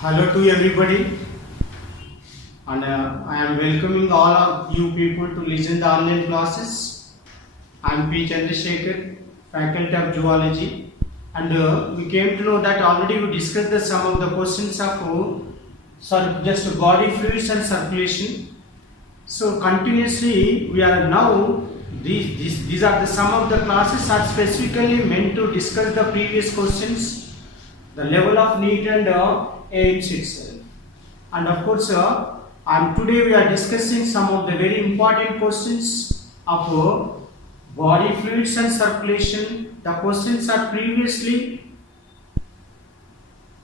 Hello to everybody, and I am welcoming all of you people to listen the online classes. I am P. Chandrasekhar, Faculty of Zoology, and we came to know that already we discussed some of the questions of just body fluids and circulation. So continuously we are now these are the some of the classes are specifically meant to discuss the previous questions, the level of need and aims itself. And of course, and today we are discussing some of the very important questions of body fluids and circulation. The questions are previously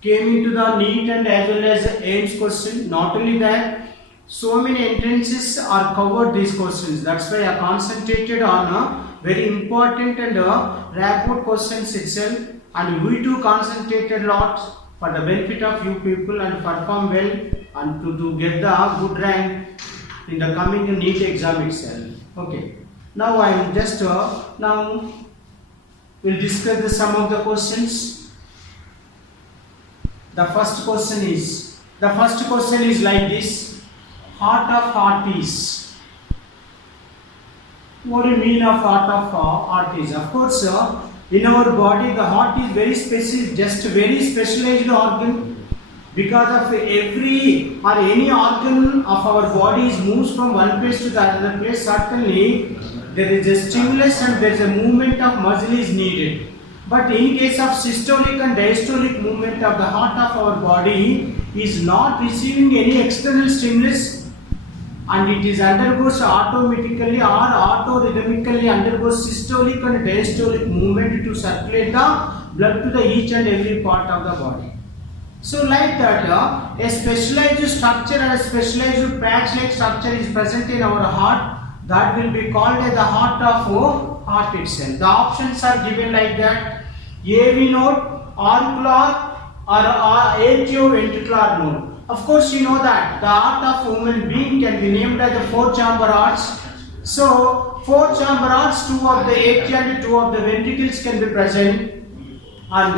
came into the NEET and as well as the aims question. Not only that, so many entrances are covered these questions. That's why I concentrated on very important and rapid questions itself. And we too concentrated a lot for the benefit of you people and perform well and to get the good rank in the coming NEET exam itself. Okay. Now I am just now we'll discuss some of the questions. The first question is like this: heart of heart is. What do you mean of heart of heart is? Of course, in our body, the heart is very specific, just very specialized organ. Because of every or any organ of our bodies moves from one place to the other place, certainly there is a stimulus and there is a movement of muscle is needed. But in case of systolic and diastolic movement of the heart of our body is not receiving any external stimulus, and it is undergoes automatically or autorhythmically undergoes systolic and diastolic movement to circulate the blood to the each and every part of the body. So like that, a specialized structure and a specialized patch-like structure is present in our heart. That will be called as the heart of heart itself. The options are given like that: AV node, auricular, or atrioventricular node. Of course, you know that the heart of human being can be named as the four-chamber hearts. So, four-chamber hearts, two of the atria and two of the ventricles can be present. And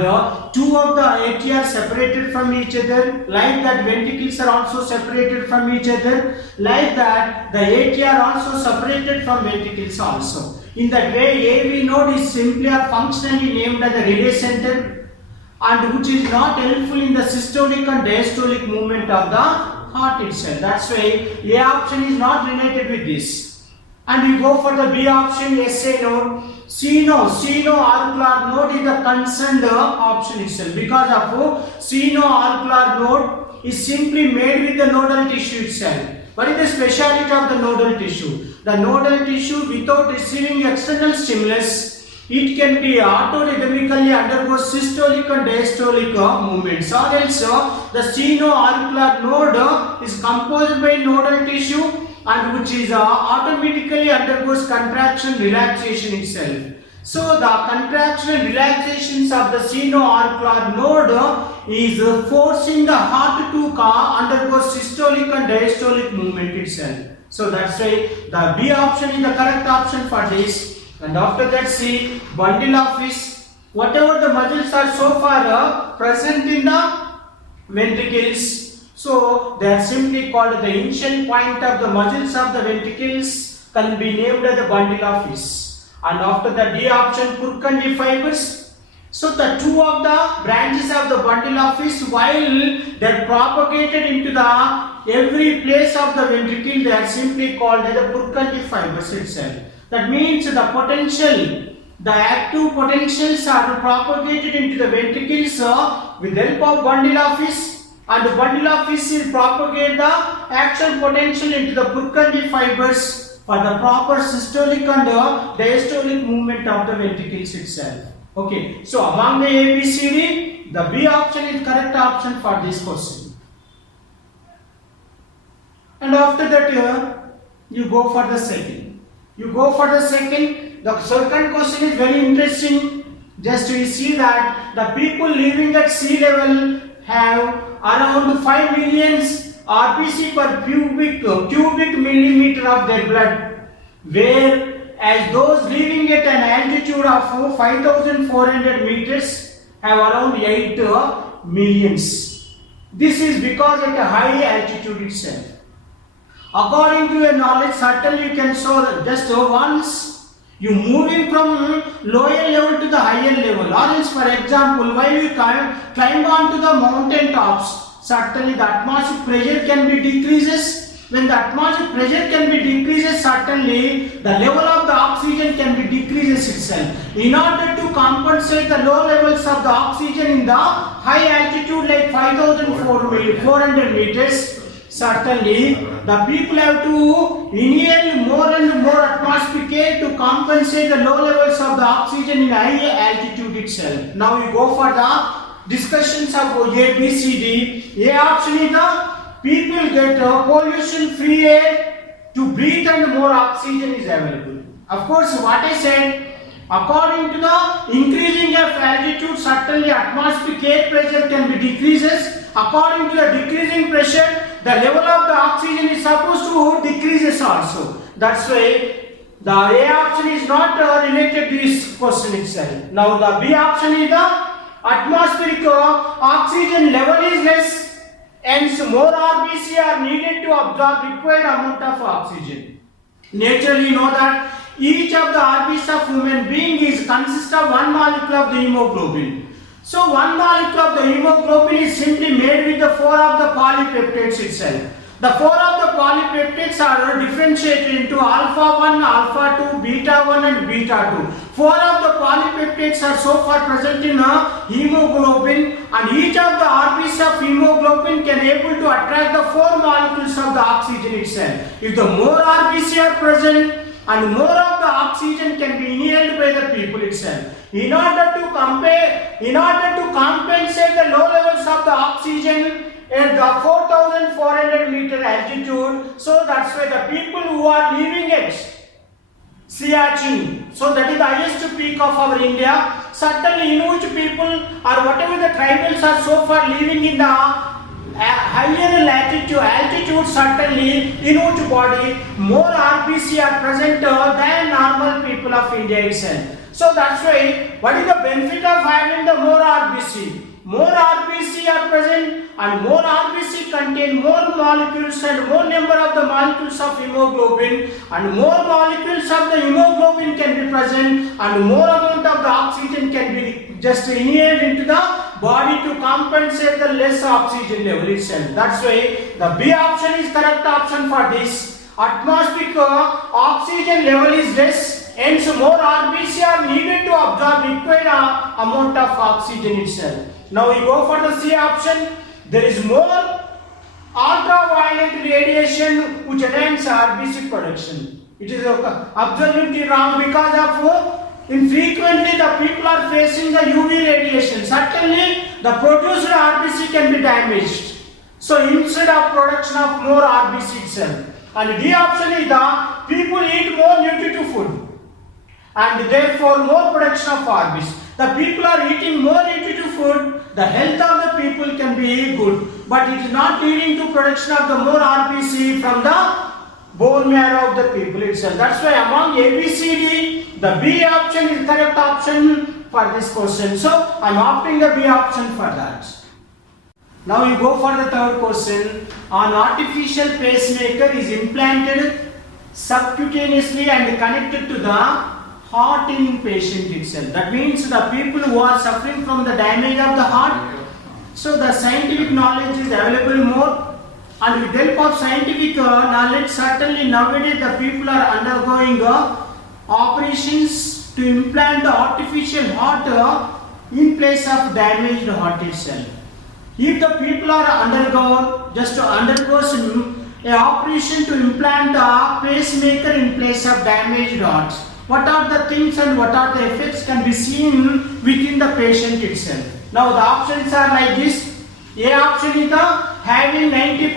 two of the atria are separated from each other, like that ventricles are also separated from each other, like that the atria are also separated from ventricles also. In that way, AV node is simply or functionally named as the relay center, and which is not helpful in the systolic and diastolic movement of the heart itself. That's why A option is not related with this. And we go for the B option, SA node. C node auricular node is the concerned option itself, because of C node auricular node is simply made with the nodal tissue itself. What is the speciality of the nodal tissue? The nodal tissue, without receiving external stimulus, it can be autorhythmically undergo systolic and diastolic movements, or else the seno-auricular node is composed by nodal tissue and which is automatically undergoes contraction relaxation itself. So the contraction and relaxations of the seno-auricular node is forcing the heart to undergo systolic and diastolic movement itself. So that's why the B option is the correct option for this. And after that, see, bundle of fish. Whatever the muscles are so far present in the ventricles, so they are simply called the initial point of the muscles of the ventricles can be named as the bundle of fish. And after the D option, Purkinje fibers. So the two of the branches of the bundle of fish, while they are propagated into the every place of the ventricle, they are simply called as the Purkinje fibers itself. That means the active potentials are propagated into the ventricles with the help of bundle of fish, and the bundle of fish will propagate the action potential into the Purkinje fibers for the proper systolic and diastolic movement of the ventricles itself. Okay, so among the A, B, C, D, the B option is correct option for this question. And after that, you go for the second. The second question is very interesting. Just we see that the people living at sea level have around 5 million RBC per cubic millimeter of their blood, whereas those living at an altitude of 5,400 meters have around 8 millions. This is because at a high altitude itself. According to your knowledge, certainly you can show that just once you moving from lower level to the higher level, or else for example, while you climb onto the mountain tops, certainly the atmospheric pressure can be decreases. When the atmospheric pressure can be decreases, certainly the level of the oxygen can be decreases itself. In order to compensate the low levels of the oxygen in the high altitude like 5,400 meters, certainly the people have to inhale more and more atmospheric air to compensate the low levels of the oxygen in high altitude itself. Now we go for the discussions of A, B, C, D. A option is the people get pollution free air to breathe and more oxygen is available. Of course, what I said, according to the increasing of altitude, certainly atmospheric air pressure can be decreases. According to the decreasing pressure, the level of the oxygen is supposed to decreases also. That's why the A option is not related to this question itself. Now the B option is the atmospheric oxygen level is less, hence more RBC are needed to absorb required amount of oxygen. Naturally, you know that each of the RBCs of human being is consists of one molecule of the hemoglobin. So one molecule of the hemoglobin is simply made with the 4 of the polypeptides itself. The 4 of the polypeptides are differentiated into alpha 1, alpha 2, beta 1 and beta 2. 4 of the polypeptides are so far present in a hemoglobin, and each of the RBCs of hemoglobin can able to attract the 4 molecules of the oxygen itself. If the more RBC are present and more of the oxygen can be inhaled by the people itself. In order to compensate the low levels of the oxygen at the 4,400 meter altitude, so that's why the people who are living at Siachen, so that is the highest peak of our India, certainly in which people or whatever the tribals are so far living in the higher altitude, certainly in which body more RBC are present than normal people of India itself. So that's why, what is the benefit of having the more RBC? More RBC are present, and more RBC contain more molecules and more number of the molecules of hemoglobin, and more molecules of the hemoglobin can be present, and more amount of the oxygen can be just inhaled into the body to compensate the less oxygen level itself. That's why the B option is correct option for this. Atmospheric oxygen level is less, hence more RBC are needed to absorb required amount of oxygen itself. Now we go for the C option. There is more ultraviolet radiation which attends RBC production. It is absolutely wrong because of infrequently the people are facing the UV radiation. Certainly the produced RBC can be damaged. So instead of production of more RBC itself. And D option is the people eat more nutritive food and therefore more production of RBC. The people are eating more nutritive food, the health of the people can be good, but it is not leading to production of the more RBC from the bone marrow of the people itself. That's why among A, B, C, D, the B option is correct option for this question. So I am opting the B option for that. Now we go for the third question. An artificial pacemaker is implanted subcutaneously and connected to the heart in patient itself. That means the people who are suffering from the damage of the heart. So the scientific knowledge is available more, and with the help of scientific knowledge, certainly nowadays the people are undergoing operations to implant the artificial heart in place of damaged heart itself. If the people are undergo an operation to implant a pacemaker in place of damaged heart, what are the things and what are the effects can be seen within the patient itself. Now the options are like this. A option is the having 90%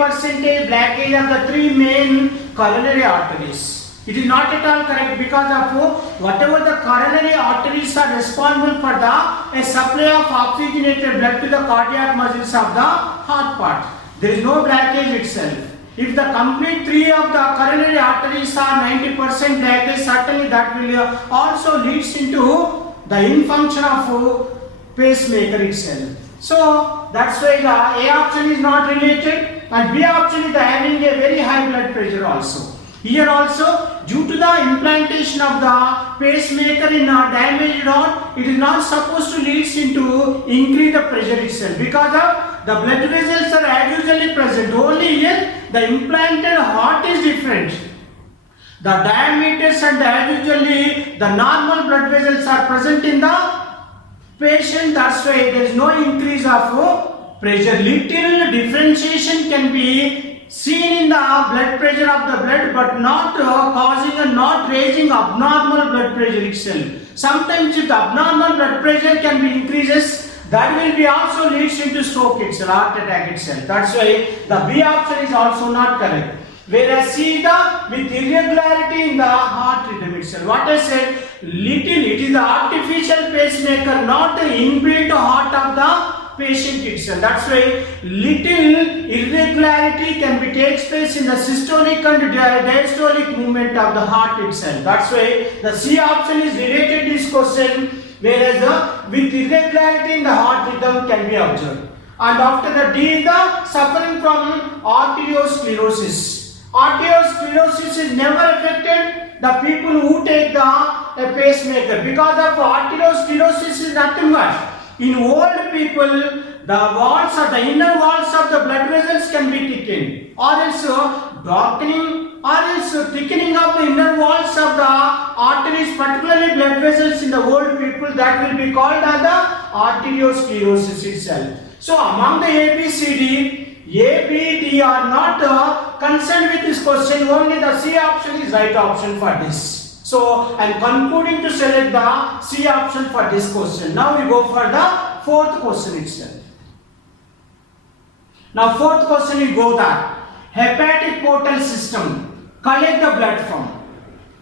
blockage of the 3 main coronary arteries. It is not at all correct because of whatever the coronary arteries are responsible for the supply of oxygenated blood to the cardiac muscles of the heart part. There is no blockage itself. If the complete 3 of the coronary arteries are 90% blockage, certainly that will also leads into the infunction of pacemaker itself. So that's why the A option is not related, and B option is having a very high blood pressure also. Here also, due to the implantation of the pacemaker in a damaged heart, it is not supposed to lead into increase the pressure itself, because of the blood vessels are as usually present. Only here the implanted heart is different. The diameters and as usually the normal blood vessels are present in the patient. That's why there is no increase of pressure. Little differentiation can be seen in the blood pressure of the blood, but not causing and not raising abnormal blood pressure itself. Sometimes if the abnormal blood pressure can be increases, that will be also leads into stroke itself, heart attack itself. That's why the B option is also not correct. Whereas C the with irregularity in the heart rhythm itself. What I said, little, it is the artificial pacemaker, not the inbuilt heart of the patient itself. That's why little irregularity can be takes place in the systolic and diastolic movement of the heart itself. That's why the C option is related to this question, whereas the with irregularity in the heart rhythm can be observed. And after the D is the suffering from arteriosclerosis. Arteriosclerosis is never affected the people who take the pacemaker, because of arteriosclerosis is nothing much. In old people, the walls or the inner walls of the blood vessels can be thickened, or else darkening, or else thickening of the inner walls of the arteries, particularly blood vessels in the old people, that will be called as the arteriosclerosis itself. So among the A, B, C, D, A, B, D are not concerned with this question. Only the C option is right option for this. So I am concluding to select the C option for this question. Now we go for the fourth question itself. Now fourth question we go that hepatic portal system collect the blood from.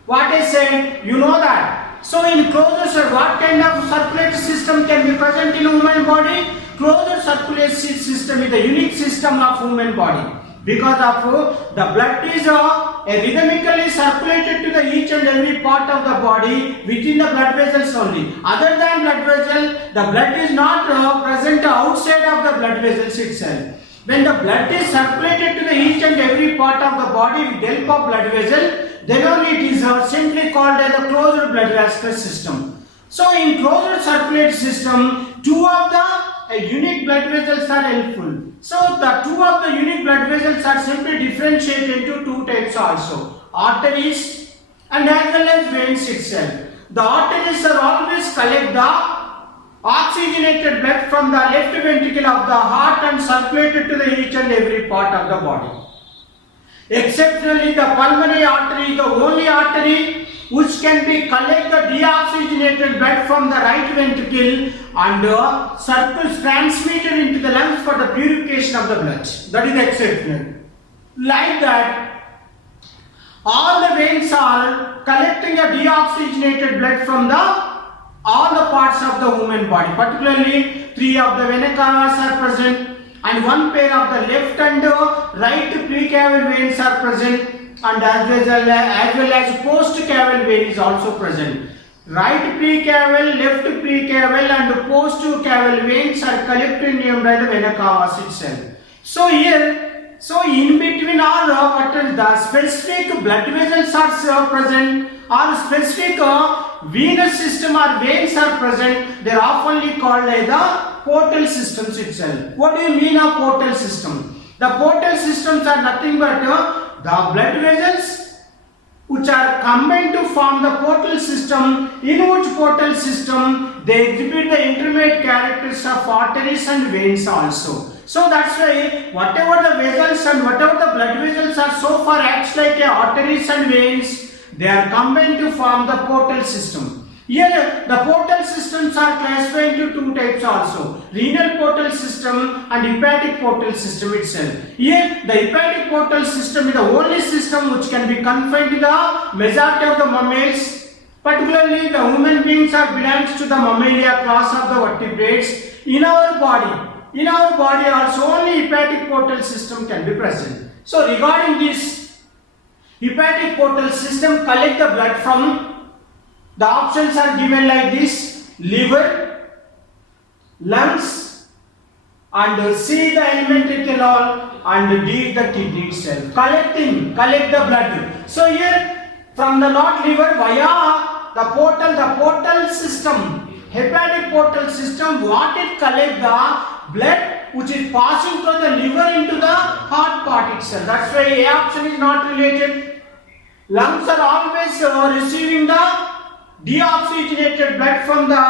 What I said, you know that. So in closure, what kind of circulatory system can be present in human body? Closed circulatory system is the unique system of human body, because of the blood is rhythmically circulated to the each and every part of the body within the blood vessels only. Other than blood vessel, the blood is not present outside of the blood vessels itself. When the blood is circulated to the each and every part of the body with the help of blood vessel, then only it is simply called as a closed blood vascular system. So in closed circulatory system, two of the unique blood vessels are helpful. So the two of the unique blood vessels are simply differentiated into two types also, arteries and as well as veins itself. The arteries are always collect the oxygenated blood from the left ventricle of the heart and circulated to the each and every part of the body. Exceptionally, the pulmonary artery is the only artery which can be collect the deoxygenated blood from the right ventricle and circles transmitted into the lungs for the purification of the blood. That is exceptional. Like that, all the veins are collecting the deoxygenated blood from all the parts of the human body. Particularly, 3 of the vena cavas are present, and 1 pair of the left and right precaval veins are present, and as well as postcaval vein is also present. Right precaval, left precaval and postcaval veins are collectively named by the vena cavas itself. So here, so in between all the specific blood vessels are present, or specific venous system or veins are present, they are oftenly called as the portal systems itself. What do you mean of portal system? The portal systems are nothing but the blood vessels which are combined to form the portal system, in which portal system they exhibit the intermediate characters of arteries and veins also. So that's why whatever the vessels and whatever the blood vessels are so far acts like arteries and veins, they are combined to form the portal system. Here the portal systems are classified into two types also, renal portal system and hepatic portal system itself. Here the hepatic portal system is the only system which can be confined to the majority of the mammals. Particularly the human beings are belongs to the mammalia class of the vertebrates. In our body also only hepatic portal system can be present. So regarding this hepatic portal system collect the blood from, the options are given like this: liver, lungs, and C the alimentary canal, and D the kidney itself. Collect the blood. So here from the not liver via the portal system, hepatic portal system, what it collect the blood which is passing from the liver into the heart part itself. That's why A option is not related. Lungs are always receiving the deoxygenated blood from the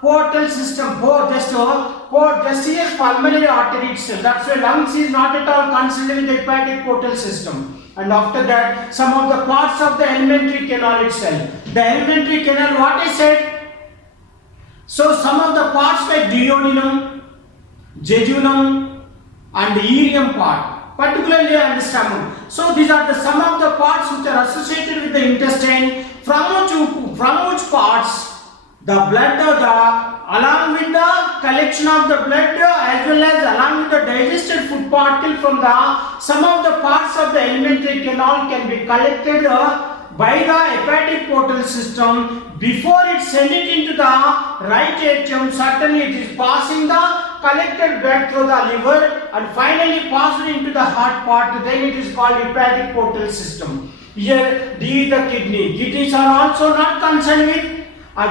portal system, just here pulmonary artery itself. That's why lungs is not at all concerned with the hepatic portal system. And after that, some of the parts of the alimentary canal itself. The alimentary canal, what I said. So some of the parts like duodenum, jejunum, and the ileum part, particularly and the stomach. So these are the some of the parts which are associated with the intestine, from which parts the blood, along with the collection of the blood as well as along with the digested food particle from the some of the parts of the alimentary canal can be collected by the hepatic portal system. Before it send it into the right atrium, certainly it is passing the collected blood through the liver and finally passed into the heart part. Then it is called hepatic portal system. Here D the kidney. Kidneys are also not concerned with,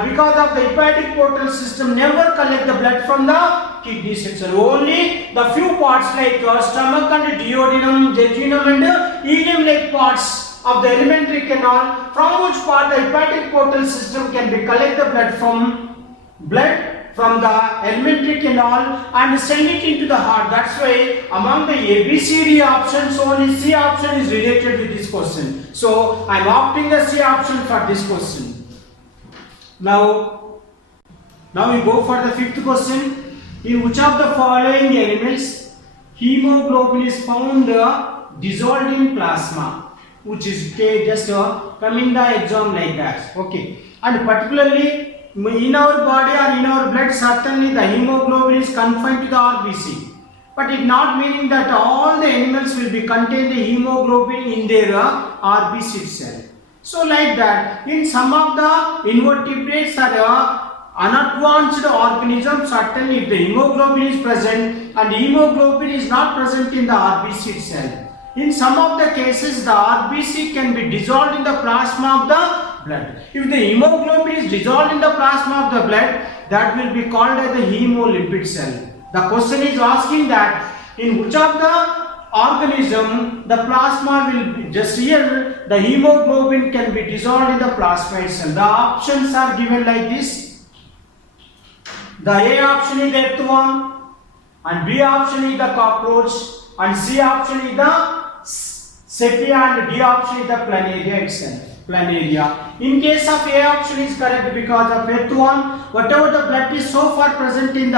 because of the hepatic portal system never collect the blood from the kidneys itself. Only the few parts like stomach and duodenum, jejunum and ileum like parts of the alimentary canal, from which part the hepatic portal system can be collect the blood from the alimentary canal and send it into the heart. That's why among the A, B, C, D options, only C option is related with this question. So I am opting the C option for this question. Now we go for the fifth question. In which of the following animals hemoglobin is found dissolved in plasma? Which is just coming the exam like that. Okay. And particularly in our body or in our blood, certainly the hemoglobin is confined to the RBC. But it not meaning that all the animals will be contain the hemoglobin in their RBC itself. So like that, in some of the invertebrates or unadvanced organisms, certainly if the hemoglobin is present and hemoglobin is not present in the RBC itself. In some of the cases, the RBC can be dissolved in the plasma of the blood. If the hemoglobin is dissolved in the plasma of the blood, that will be called as the hemolipid cell. The question is asking that in which of the organism the plasma will be, just here the hemoglobin can be dissolved in the plasma itself. The options are given like this. The A option is the earthworm, and B option is the cockroach, and C option is the sepia, and D option is the planaria itself. Planaria. In case of A option is correct because of earthworm, whatever the blood is so far present in the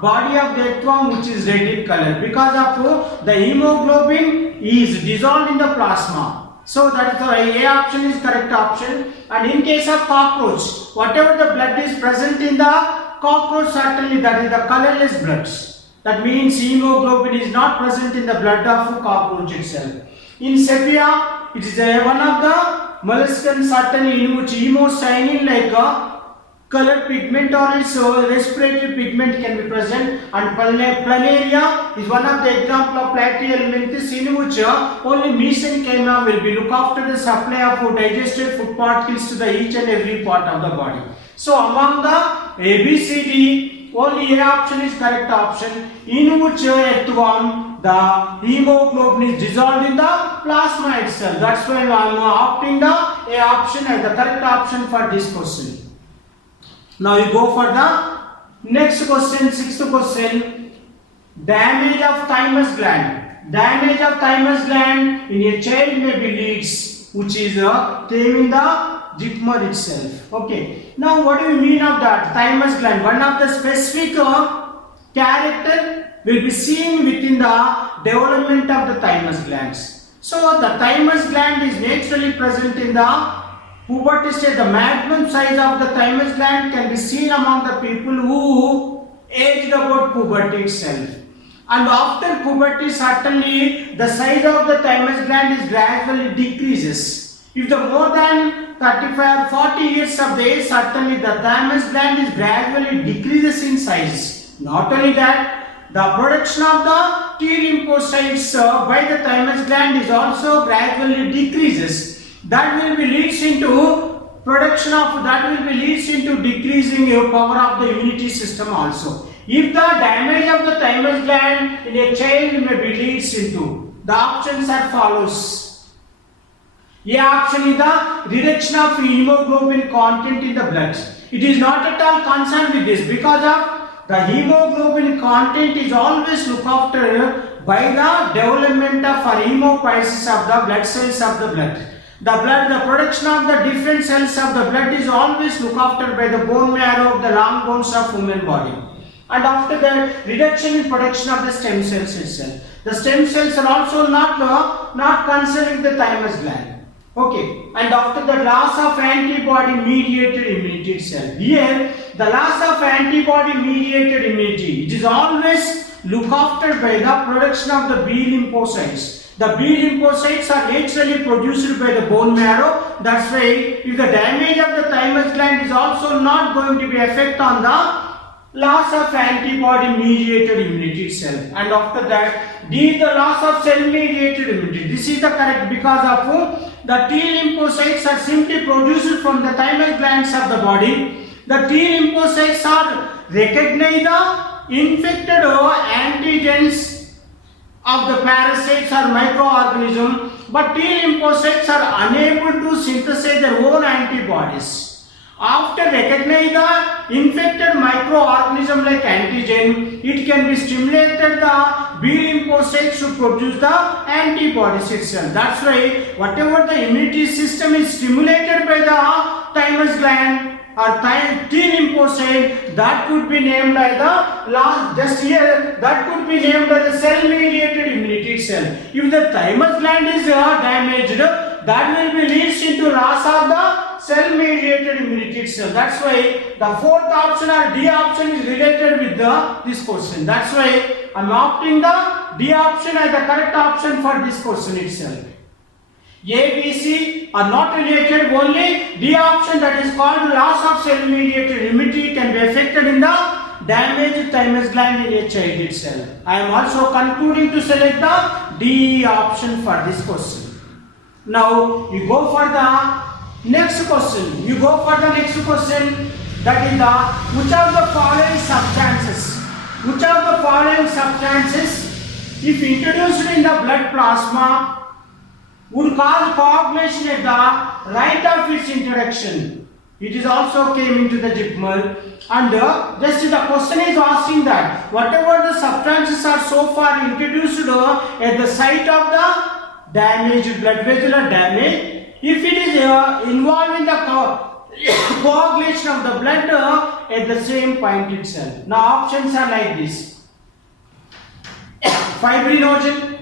body of the earthworm which is red in color, because of the hemoglobin is dissolved in the plasma. So that is why A option is correct option. And in case of cockroach, whatever the blood is present in the cockroach, certainly that is the colorless bloods. That means hemoglobin is not present in the blood of cockroach itself. In sepia, it is one of the molluscan certainly in which hemocyanin like a colored pigment or its respiratory pigment can be present, and planaria is one of the example of platyhelminthes in which only mesenchyma will be look after the supply of digested food particles to the each and every part of the body. So among the A, B, C, D, only A option is correct option, in which earthworm the hemoglobin is dissolved in the plasma itself. That's why I am opting the A option as the correct option for this question. Now we go for the next question, sixth question. Damage of thymus gland. Damage of thymus gland in a child may be leads, which is claiming the Dittmer itself. Okay. Now what do we mean of that? Thymus gland. One of the specific character will be seen within the development of the thymus glands. So the thymus gland is naturally present in the puberty stage. The maximum size of the thymus gland can be seen among the people who aged about puberty itself. And after puberty, certainly the size of the thymus gland is gradually decreases. If the more than 35 or 40 years of age, certainly the thymus gland is gradually decreases in size. Not only that, the production of the T lymphocytes by the thymus gland is also gradually decreases. That will be leads into production of leads into decreasing power of the immunity system also. If the damage of the thymus gland in a child may be leads into, the options are follows. A option is the reduction of hemoglobin content in the blood. It is not at all concerned with this because of the hemoglobin content is always looked after by the development of hemopoiesis of the blood cells of the blood. The production of the different cells of the blood is always looked after by the bone marrow of the long bones of human body. And after that, reduction in production of the stem cells itself. The stem cells are also not concerned with the thymus gland. Okay, and after the loss of antibody mediated immunity itself. Here, the loss of antibody mediated immunity, it is always looked after by the production of the B lymphocytes. The B lymphocytes are naturally produced by the bone marrow. That's why if the damage of the thymus gland is also not going to be effect on the loss of antibody mediated immunity itself. And after that, D, the loss of cell mediated immunity. This is the correct because of the T lymphocytes are simply produced from the thymus glands of the body. The T lymphocytes are recognize the infected antigens of the parasites or microorganism, but T lymphocytes are unable to synthesize their own antibodies. After recognize the infected microorganism like antigen, it can be stimulated the B lymphocytes to produce the antibodies itself. That's why whatever the immunity system is stimulated by the thymus gland or T lymphocyte, that could be named as the last just here, that could be named as the cell mediated immunity itself. If the thymus gland is damaged, that will be leads into loss of the cell mediated immunity itself. That's why the fourth option or D option is related with this question. That's why I am opting the D option as the correct option for this question itself. A, B, C are not related, only D option, that is called loss of cell mediated immunity, can be affected in the damaged thymus gland in a child itself. I am also concluding to select the D option for this question. Now you go for the next question. That is the which of the following substances if introduced in the blood plasma would cause coagulation at the right of its introduction. It is also came into the JIPMER, and just the question is asking that whatever the substances are so far introduced at the site of the damaged blood vessel or damage, if it is involved in the coagulation of the blood at the same point itself. Now options are like this: fibrinogen.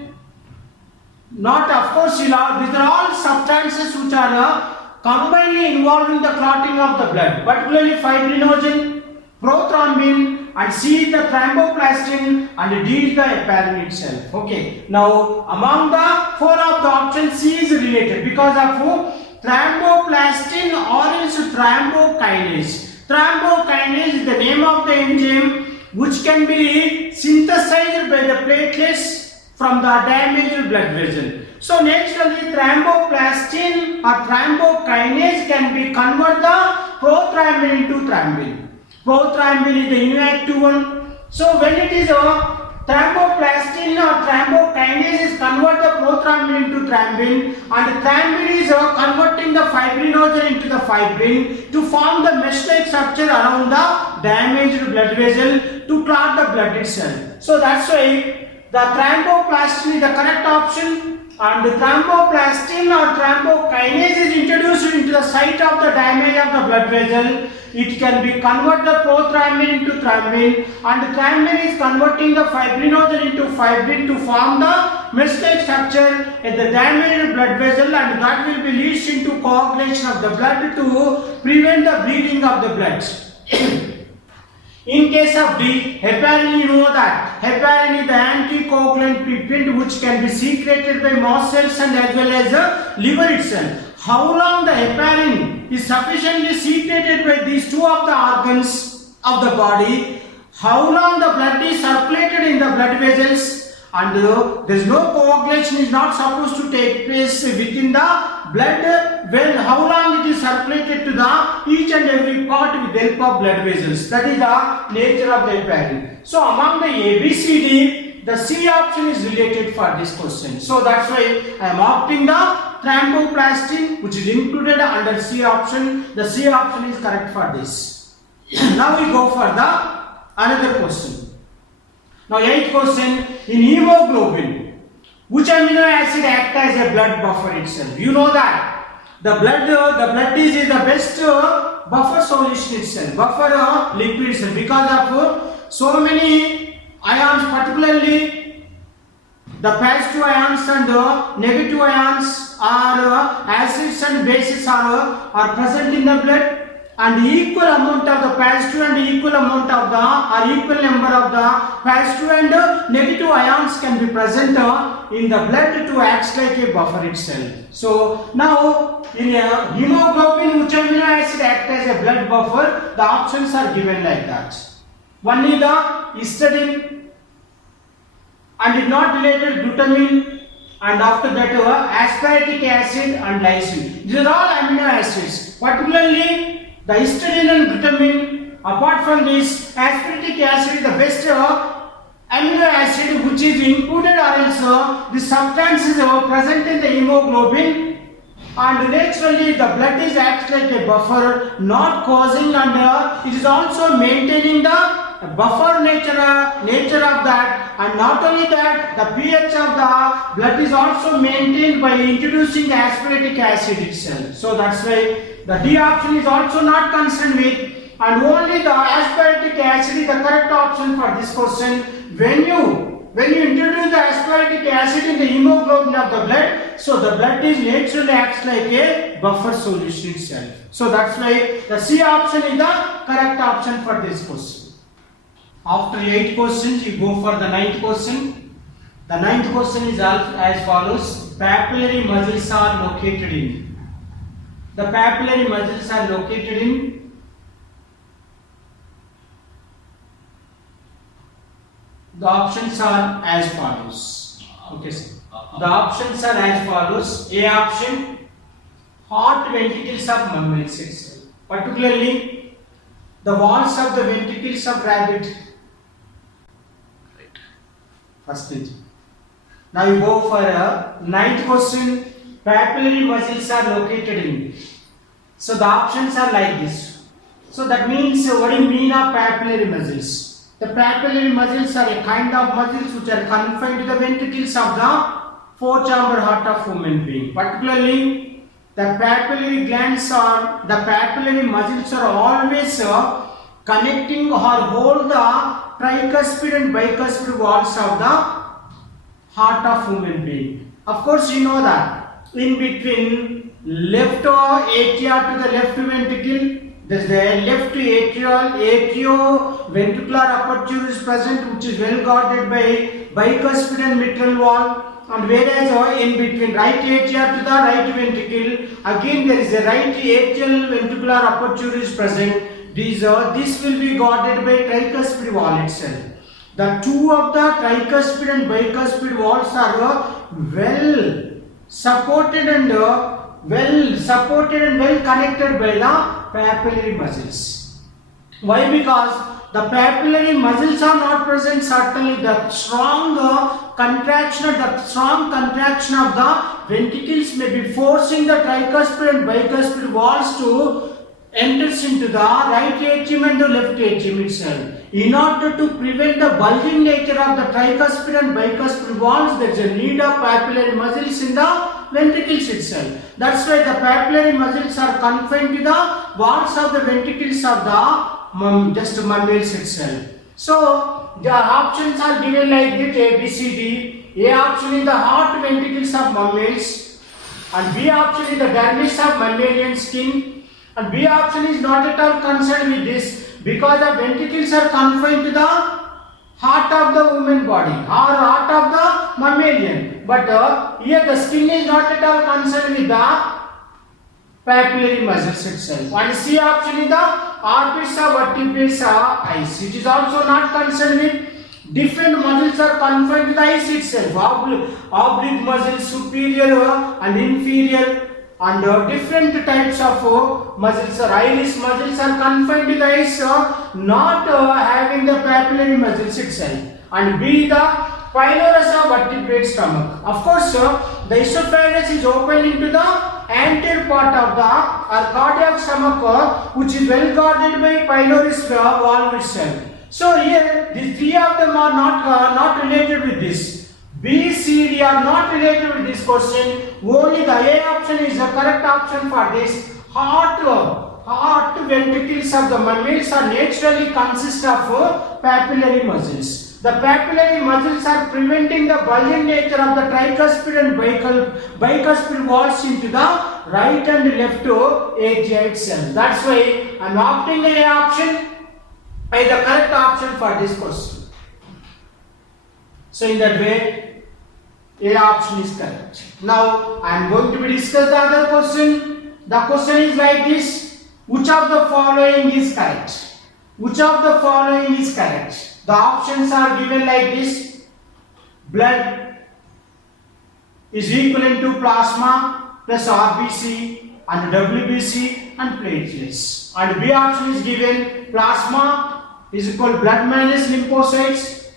Not, of course, these are all substances which are combinedly involved in the clotting of the blood, particularly fibrinogen, prothrombin, and C is the thromboplastin, and D is the heparin itself. Okay. Now, among the four of the options, C is related because of thromboplastin or else thrombokinase. Thrombokinase is the name of the enzyme which can be synthesized by the platelets from the damaged blood vessel. So naturally thromboplastin or thrombokinase can be convert the prothrombin into thrombin. Prothrombin is the inactive one. So when it is thromboplastin or thrombokinase is convert the prothrombin into thrombin, and thrombin is converting the fibrinogen into the fibrin to form the mesh-like structure around the damaged blood vessel to clot the blood itself. So that's why the thromboplastin is the correct option, and the thromboplastin or thrombokinase is introduced into the site of the damage of the blood vessel. It can be convert the prothrombin into thrombin, and the thrombin is converting the fibrinogen into fibrin to form the mesh-like structure at the damaged blood vessel, and that will be leads into coagulation of the blood to prevent the bleeding of the blood. In case of D, heparin, you know that heparin is the anticoagulant pigment which can be secreted by mast cells and as well as the liver itself. How long the heparin is sufficiently secreted by these two of the organs of the body, how long the blood is circulated in the blood vessels, and there is no coagulation is not supposed to take place within the blood, when how long it is circulated to the each and every part with the help of blood vessels. That is the nature of the heparin. So among the A, B, C, D, the C option is related for this question. So that's why I am opting the thromboplastin, which is included under C option. The C option is correct for this. Now we go for the another question. Now 8th question, in hemoglobin, which amino acid acts as a blood buffer itself? You know that the blood is the best buffer solution itself, buffer liquid itself, because of so many ions, particularly the positive ions and negative ions, are acids and bases are present in the blood, and equal amount of the positive and equal amount of the or equal number of the positive and negative ions can be present in the blood to act like a buffer itself. So now in hemoglobin, which amino acid act as a blood buffer? The options are given like that. One is the histidine, and is not related glutamine, and after that aspartic acid and lysine. These are all amino acids, particularly the histidine and glutamine. Apart from this, aspartic acid is the best amino acid which is included, or else the substance is present in the hemoglobin, and naturally the blood is acts like a buffer, not causing, and it is also maintaining the buffer nature of that, and not only that, the pH of the blood is also maintained by introducing the aspartic acid itself. So that's why the D option is also not concerned with, and only the aspartic acid is the correct option for this question. When you introduce the aspartic acid in the hemoglobin of the blood, so the blood is naturally acts like a buffer solution itself. So that's why the C option is the correct option for this question. After 8 questions, you go for the 9th question. The 9th question is as follows: papillary muscles are located in. The papillary muscles are located in the options are as follows. Okay, sir. The options are as follows. A option, heart ventricles of mammals itself, particularly the walls of the ventricles of rabbit. First stage. Now you go for a 9th question. Papillary muscles are located in. So the options are like this. So that means, what do you mean of papillary muscles? The papillary muscles are a kind of muscles which are confined to the ventricles of the four-chamber heart of human being. Particularly, the papillary glands or the papillary muscles are always connecting or hold the tricuspid and bicuspid walls of the heart of human being. Of course, you know that in between left atria to the left ventricle, there is a left atrioventricular aperture is present, which is well guarded by bicuspid and mitral wall. And whereas in between right atria to the right ventricle, again there is a right atrial ventricular aperture is present. This will be guarded by tricuspid wall itself. The two of the tricuspid and bicuspid walls are well supported and well connected by the papillary muscles. Why? Because the papillary muscles are not present. Certainly, the strong contraction of the ventricles may be forcing the tricuspid and bicuspid walls to enters into the right atrium and the left atrium itself. In order to prevent the bulging nature of the tricuspid and bicuspid walls, there is a need of papillary muscles in the ventricles itself. That's why the papillary muscles are confined to the walls of the ventricles of the mammals itself. So the options are given like this: A, B, C, D. A option is the heart ventricles of mammals, and B option is the dermis of mammalian skin. And B option is not at all concerned with this, because the ventricles are confined to the heart of the human body or heart of the mammalian. But here the skin is not at all concerned with the papillary muscles itself. And C option is the orbits of vertebrates are eyes. It is also not concerned with different muscles are confined to the eyes itself. Oblique muscles, superior and inferior, and different types of muscles or iris muscles are confined to the eyes, not having the papillary muscles itself. And B the pylorus of vertebrate stomach. Of course, the esophagus is open into the anterior part of the cardiac stomach, which is well guarded by pylorus valve itself. So here, the three of them are not related with this. B, C, D are not related with this question. Only the A option is the correct option for this. Heart ventricles of the mammals are naturally consist of papillary muscles. The papillary muscles are preventing the bulging nature of the tricuspid and bicuspid walls into the right and left atria itself. That's why I am opting A option as the correct option for this question. So in that way, A option is correct. Now I am going to be discuss the other question. The question is like this: which of the following is correct? Which of the following is correct? The options are given like this: blood is equivalent to plasma plus RBC and WBC and platelets. And B option is given: plasma is equal to blood minus lymphocytes.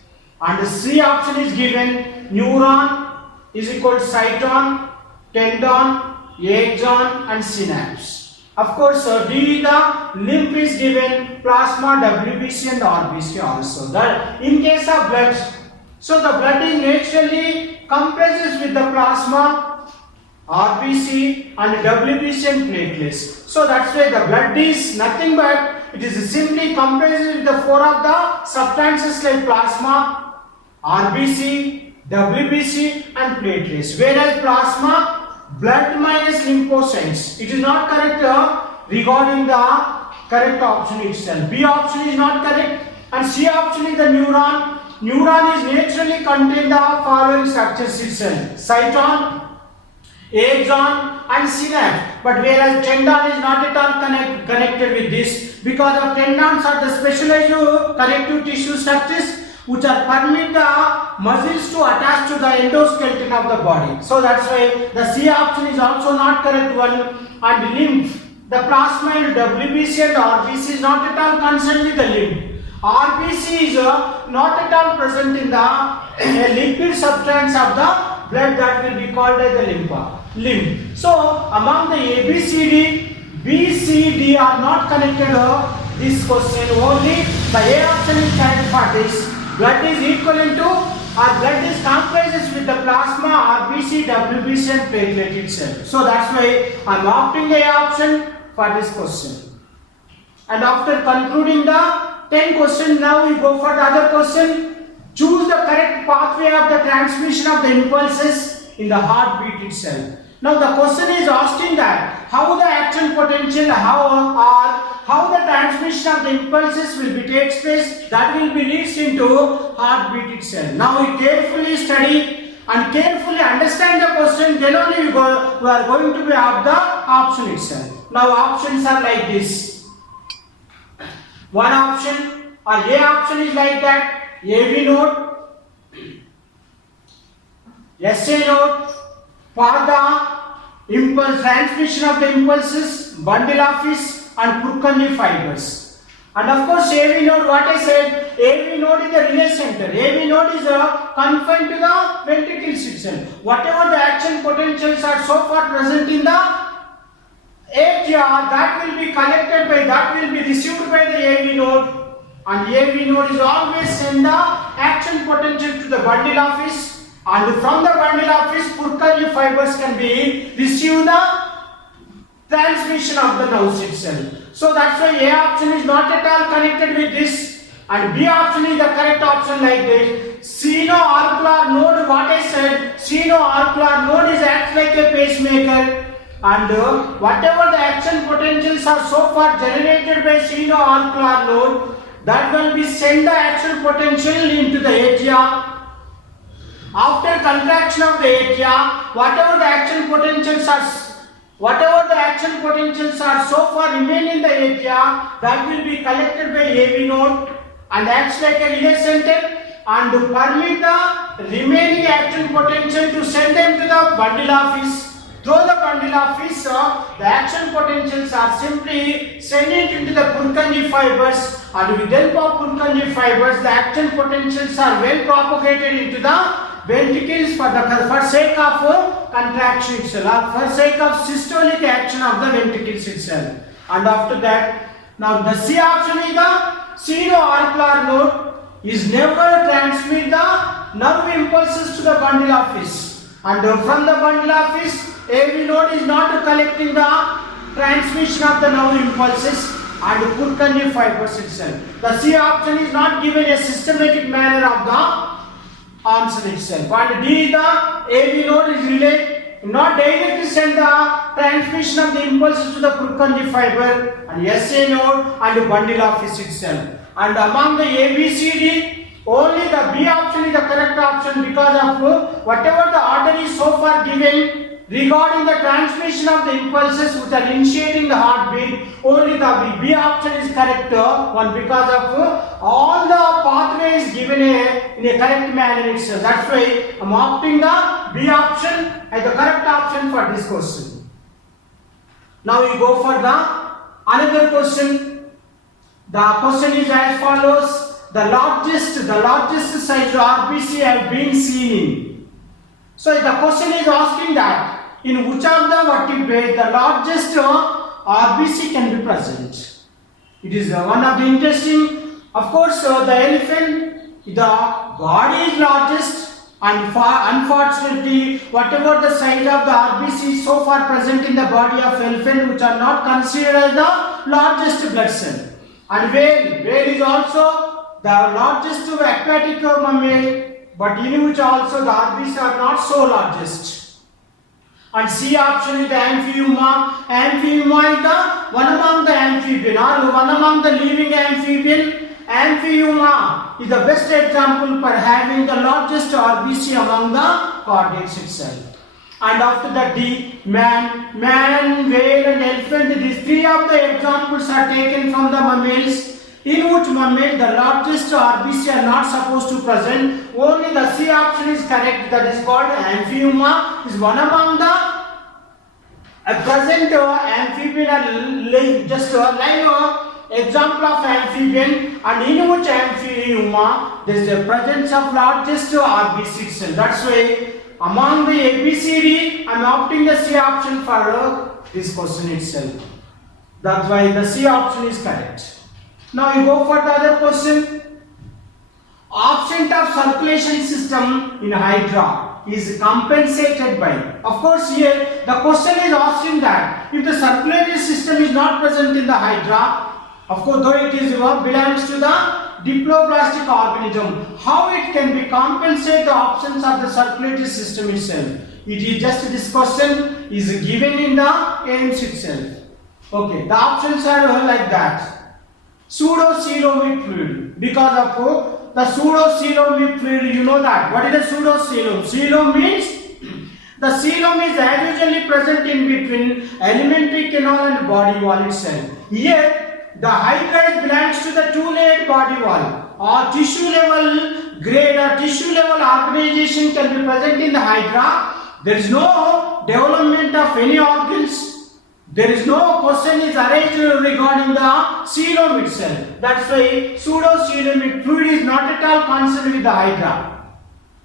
And C option is given: neuron is equal to cyton, tendon, axon and synapse. Of course, D the lymph is given: plasma, WBC and RBC also. That in case of blood, so the blood is naturally compresses with the plasma, RBC and WBC and platelets. So that's why the blood is nothing but it is simply compressed with the four of the substances like plasma, RBC, WBC and platelets. Whereas plasma, blood minus lymphocytes. It is not correct regarding the correct option itself. B option is not correct. And C option is the neuron. Neuron is naturally contain the following structures itself: cyton, axon and synapse. But whereas tendon is not at all connected with this, because of tendons are the specialized connective tissue structures which are permit the muscles to attach to the endoskeleton of the body. So that's why the C option is also not correct one. And lymph, the plasma and WBC and RBC is not at all concerned with the lymph. RBC is not at all present in the lipid substance of the blood, that will be called as the lymph. So among the ABCD, B, C, D are not connected this question. Only the A option is correct for this. Blood is equivalent to or blood is comprises with the plasma, RBC, WBC and platelet itself. So that's why I am opting A option for this question. And after concluding the 10 questions, now we go for the other question. Choose the correct pathway of the transmission of the impulses in the heartbeat itself. Now the question is asking that how the action potential, how the transmission of the impulses will be takes place, that will be leads into heartbeat itself. Now we carefully study and carefully understand the question, then only we are going to be of the option itself. Now options are like this. One option or A option is like that: AV node, SA node, for the impulse transmission of the impulses, bundle office and Purkinje fibers. And of course AV node, what I said, AV node is the relay center. AV node is confined to the ventricles itself. Whatever the action potentials are so far present in the atria, that will be collected by, that will be received by the AV node. And AV node is always send the action potential to the bundle office. And from the bundle office, Purkinje fibers can be receive the transmission of the nerves itself. So that's why A option is not at all connected with this, and B option is the correct option like this. Sinoauricular node, what I said, sinoauricular node is acts like a pacemaker, and whatever the action potentials are so far generated by sinoauricular node, that will be send the action potential into the atria. After contraction of the atria, whatever the action potentials are whatever the action potentials are so far remain in the area, that will be collected by AV node and acts like a relay center and permit the remaining action potential to send them to the bundle office. Through the bundle office, the action potentials are simply sent into the Purkinje fibers, and with the help of Purkinje fibers, the action potentials are well propagated into the ventricles for sake of contraction itself, or for sake of systolic action of the ventricles itself. And after that, now the C option is the pseudo-auricular node is never transmit the nerve impulses to the bundle office, and from the bundle office AV node is not collecting the transmission of the nerve impulses and Purkinje fibers itself. The C option is not given a systematic manner of the answer itself. And D, the AV node is relay not directly send the transmission of the impulses to the Purkinje fiber, and SA node and bundle office itself. And among the ABCD, only the B option is the correct option because of whatever the order is so far given regarding the transmission of the impulses which are initiating the heartbeat. Only the B option is correct one because of all the pathways given in a correct manner itself. That's why I am opting the B option as the correct option for this question. Now we go for the another question. The question is as follows. The largest size RBC have been seen in. So the question is asking that in which of the vertebrae the largest RBC can be present. It is one of the interesting. Of course, the elephant, the body is largest, and unfortunately, whatever the size of the RBC so far present in the body of elephant, which are not considered as the largest blood cell. And whale is also the largest aquatic mammal, but in which also the RBC are not so largest. And C option is the Amphiuma. Amphiuma is the one among the amphibian or one among the living amphibian. Amphiuma is the best example for having the largest RBC among the chordates itself. And after that D, man, whale and elephant, these three of the examples are taken from the mammals. In which mammal the largest RBC are not supposed to present. Only the C option is correct, that is called Amphiuma is one among the present amphibian, just a line example of amphibian, and in which Amphiuma there is a presence of largest RBC itself. That's why among the ABCD I am opting the C option for this question itself. That's why the C option is correct. Now you go for the other question. Absence of circulation system in Hydra is compensated by. Of course, here the question is asking that if the circulatory system is not present in the Hydra, of course, though it is belongs to the diploblastic organism, how it can be compensate the absence of the circulatory system itself? It is just this question is given in the aims itself. Okay, the options are like that. Pseudocoelomic fluid, because of the pseudocoelomic fluid, you know that. What is the pseudocoelom? Coelom means the coelom is usually present in between alimentary canal and body wall itself. Here, the Hydra belongs to the two-layered body wall, or tissue level grade or tissue level organization can be present in the Hydra. There is no development of any organs. There is no question is raised regarding the coelom itself. That's why pseudocoelomic fluid is not at all concerned with the Hydra.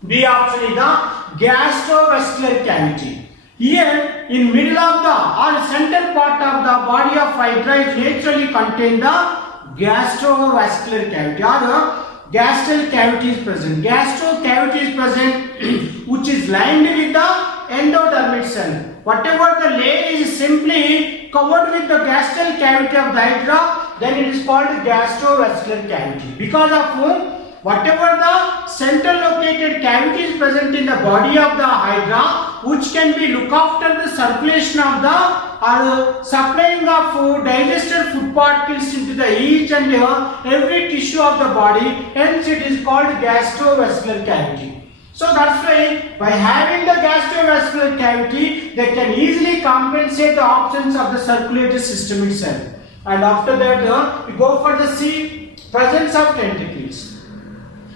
B option is the gastrovascular cavity. Here, in middle of the or center part of the body of Hydra is naturally contain the gastrovascular cavity or the gastral cavity is present. Gastro cavity is present which is lined with the endodermal cell. Whatever the layer is simply covered with the gastral cavity of the Hydra, then it is called gastrovascular cavity. Because of whatever the central located cavity is present in the body of the Hydra, which can be look after the circulation of the supplying of food, digested food particles into the each and every tissue of the body, hence it is called gastrovascular cavity. So that's why by having the gastrovascular cavity, they can easily compensate the options of the circulatory system itself. And after that, we go for the C, presence of tentacles.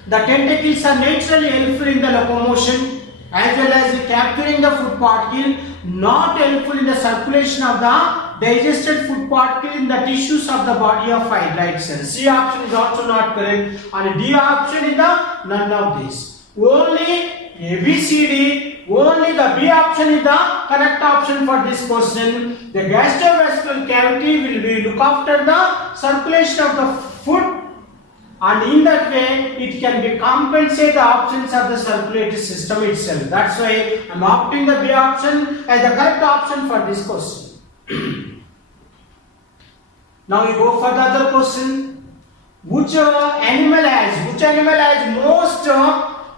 The tentacles are naturally helpful in the locomotion as well as capturing the food particle, not helpful in the circulation of the digested food particle in the tissues of the body of hydroid cells. C option is also not correct, and D option is the none of these. Only A, B, C, D, only the B option is the correct option for this question. The gastrovascular cavity will be look after the circulation of the food, and in that way it can be compensate the options of the circulatory system itself. That's why I am opting the B option as the correct option for this question. Now we go for the other question. Which animal has most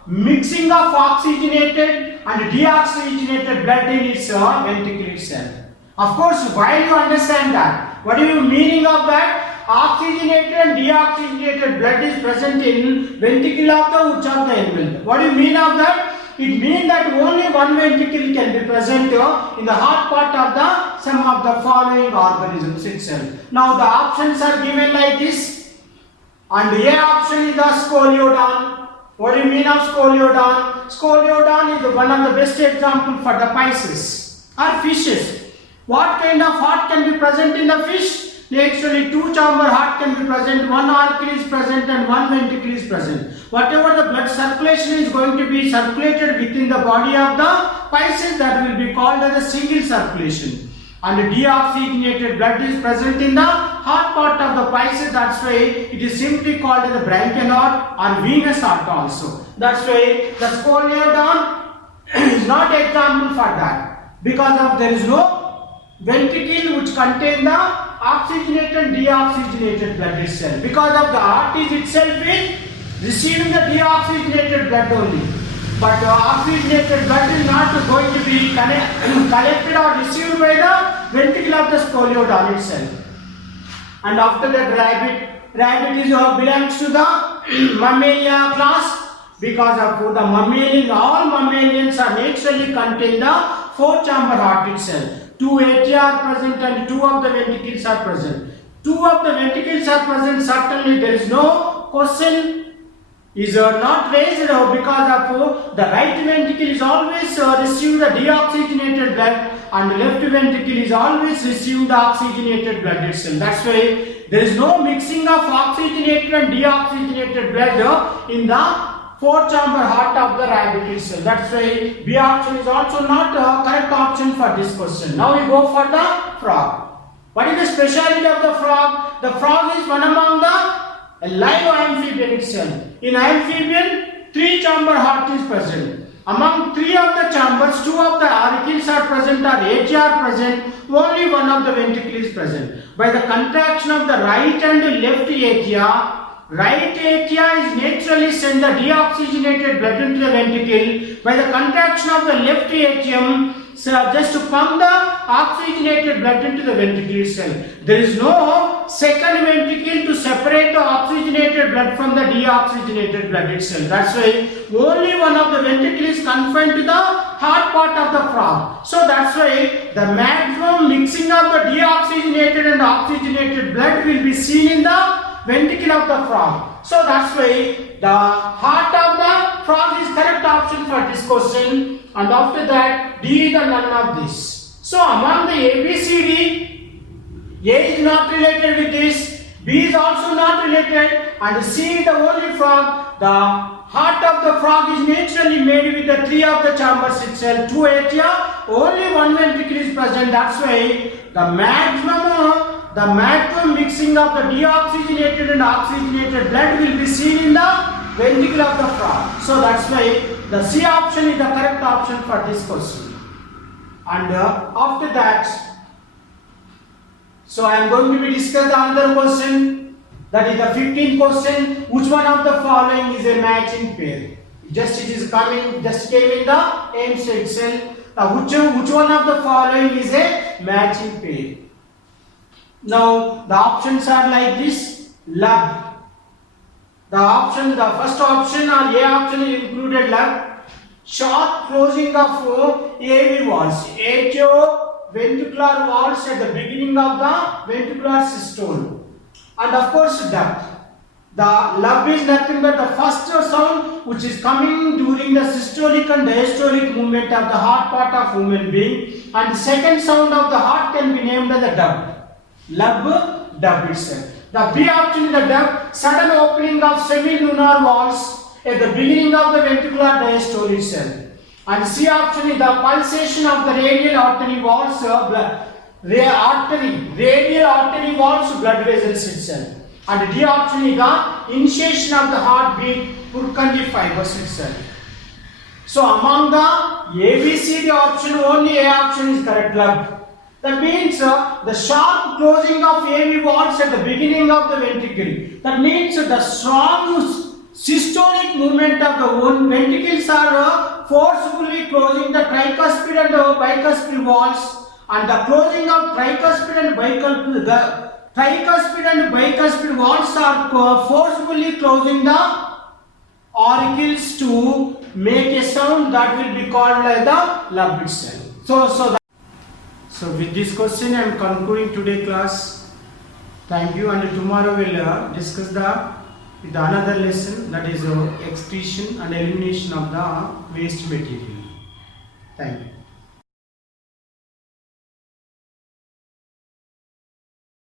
mixing of oxygenated and deoxygenated blood in its ventricle itself? Of course, while you understand that, what is the meaning of that? Oxygenated and deoxygenated blood is present in ventricle of the which of the animal. What do you mean of that? It means that only one ventricle can be present in the heart part of the some of the following organisms itself. Now the options are given like this, and A option is the scoliodon. What do you mean of scoliodon? Scoliodon is one of the best example for the Pisces or fishes. What kind of heart can be present in the fish? Actually, two chamber heart can be present, one auricle is present and one ventricle is present. Whatever the blood circulation is going to be circulated within the body of the Pisces, that will be called as a single circulation. And deoxygenated blood is present in the heart part of the Pisces. That's why it is simply called as the branchial heart or venous heart also. That's why the scoliodon is not example for that, because of there is no ventricle which contain the oxygenated and deoxygenated blood itself. Because of the heart is itself is receiving the deoxygenated blood only, but the oxygenated blood is not going to be collected or received by the ventricle of the scoliodon itself. And after that, rabbit is belongs to the mammalia class, because of the mammalian, all mammalians are naturally contain the four chamber heart itself. Two atria are present and two of the ventricles are present. Two of the ventricles are present, certainly there is no question is not raised because of the right ventricle is always receive the deoxygenated blood and the left ventricle is always receive the oxygenated blood itself. That's why there is no mixing of oxygenated and deoxygenated blood in the four chamber heart of the rabbit itself. That's why B option is also not a correct option for this question. Now we go for the frog. What is the speciality of the frog? The frog is one among the live amphibian itself. In amphibian, three chamber heart is present. Among three of the chambers, two of the auricles are present or atria are present, only one of the ventricle is present. By the contraction of the right and left atria, right atria is naturally send the deoxygenated blood into the ventricle. By the contraction of the left atrium, just to pump the oxygenated blood into the ventricle itself. There is no second ventricle to separate the oxygenated blood from the deoxygenated blood itself. That's why only one of the ventricle is confined to the heart part of the frog. So that's why the maximum mixing of the deoxygenated and oxygenated blood will be seen in the ventricle of the frog. So that's why the heart of the frog is correct option for this question. And after that, D is the none of this. So among the A, B, C, D, A is not related with this, B is also not related, and C is the only frog. The heart of the frog is naturally made with the three of the chambers itself, two atria, only one ventricle is present. That's why the maximum mixing of the deoxygenated and oxygenated blood will be seen in the ventricle of the frog. So that's why the C option is the correct option for this question. And after that, so I am going to be discussing another question, that is the 15th question. Which one of the following is a matching pair? Just came in the AIMS Excel. Which one of the following is a matching pair? Now the options are like this. Lug. The first option or A option is included lug. sharp closing of AV valves, atrio-ventricular valves at the beginning of the ventricular systole, and of course duct. The lub is nothing but the first sound which is coming during the systolic and diastolic movement of the heart part of human being, and the second sound of the heart can be named as the dub. Lub, dub itself. The B option is the dub, sudden opening of semilunar valves at the beginning of the ventricular diastole itself. And C option is the pulsation of the radial artery valves, radial artery valves, blood vessels itself. And D option is the initiation of the heartbeat, Purkinje fibers itself. So among the ABCD option, only A option is correct, lub. That means the sharp closing of AV valves at the beginning of the ventricle. That means the strong systolic movement of the ventricles are forcefully closing the tricuspid and bicuspid valves, and the closing of tricuspid and bicuspid valves are forcefully closing the auricles to make a sound that will be called like the lub itself. So with this question I am concluding today class. Thank you, and tomorrow we will discuss with another lesson, that is excretion and elimination of the waste material. Thank you.